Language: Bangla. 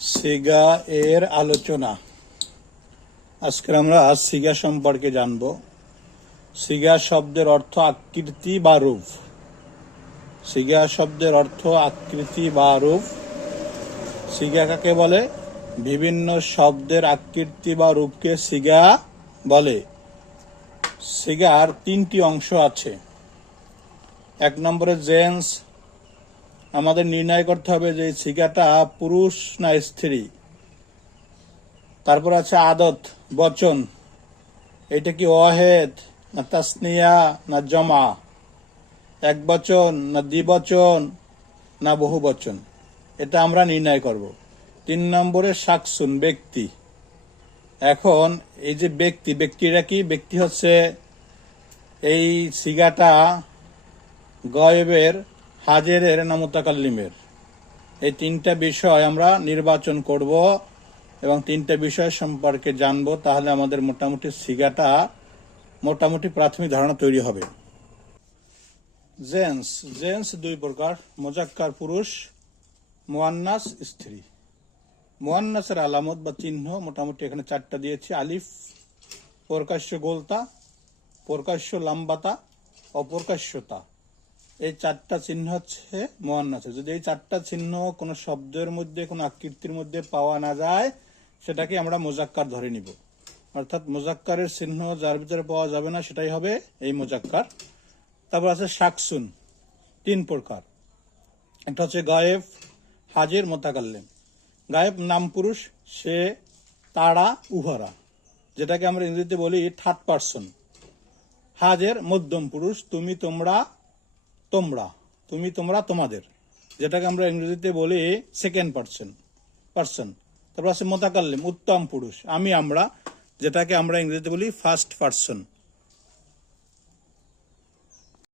সিগা এর আলোচনা। আজকে আমরা সিগা সম্পর্কে জানব। সিগা শব্দের অর্থ আকৃতি বা রূপ। সিগা শব্দের অর্থ আকৃতি বা রূপ। সিগা কাকে বলে? বিভিন্ন শব্দের আকৃতি বা রূপকে সিগা বলে। সিগার তিনটি অংশ আছে। এক নম্বরে জেন্স। আমাদের নির্ণয় করতে হবে যে সিগাটা পুরুষ না স্ত্রী। তারপর আছে আদত, বচন। এটা কি ওয়াহেদ না তাসনিয়া না জমা, এক বচন না দ্বিবচন না বহু বচন, এটা আমরা নির্ণয় করব। 3 নম্বরে শাকসুন, ব্যক্তি। এখন এই যে ব্যক্তিরা কি? ব্যক্তি হচ্ছে এই সিগাটা গয়েবের, হাজেরের না মুতাকাল্লিমের। এই 3টা বিষয় আমরা নির্বাচন করব এবং 3টা বিষয় সম্পর্কে জানবো। তাহলে আমাদের মোটামুটি সিগাটা মোটামুটি প্রাথমিক ধারণা তৈরি হবে। জেন্স 2 প্রকার: মুজাক্কার পুরুষ, মুয়ান্নাস স্ত্রী। মুয়ান্নাসের আলামত বা চিহ্ন মোটামুটি এখানে 4টা দিয়েছি। আলিফ, প্রকাশ্য গোলতা, প্রকাশ্য লাম্বাতা, অপ্রকাশ্যতা। এই 4টা চিহ্ন হচ্ছে মুয়ান্নাসের। যদি এই 4টা চিহ্ন কোনো শব্দের মধ্যে, কোনো আকৃতির মধ্যে পাওয়া না যায়, সেটাকে আমরা মুজাক্কার ধরে নিব। অর্থাৎ মুজাক্কারের চিহ্ন যার ভিতরে পাওয়া যাবে না, সেটাই হবে এই মুজাক্কার। তারপর আছে শাকসুন, 3 প্রকার। একটা হচ্ছে গায়েব, হাজির, মুতাকাল্লিম। গায়েব নাম পুরুষ, সে, তারা, উহারা, যেটাকে আমরা ইংরেজিতে বলি থার্ড পারসন। হাজের মধ্যম পুরুষ, তুমি, তোমরা, তুমি, তোমরা, তোমাদের, যেটাকে আমরা ইংরেজিতে বলি সেকেন্ড পারসন। তারপর আছে মুতাকাল্লিম, উত্তম পুরুষ, আমি, আমরা, যেটাকে আমরা ইংরেজিতে বলি ফার্স্ট পারসন।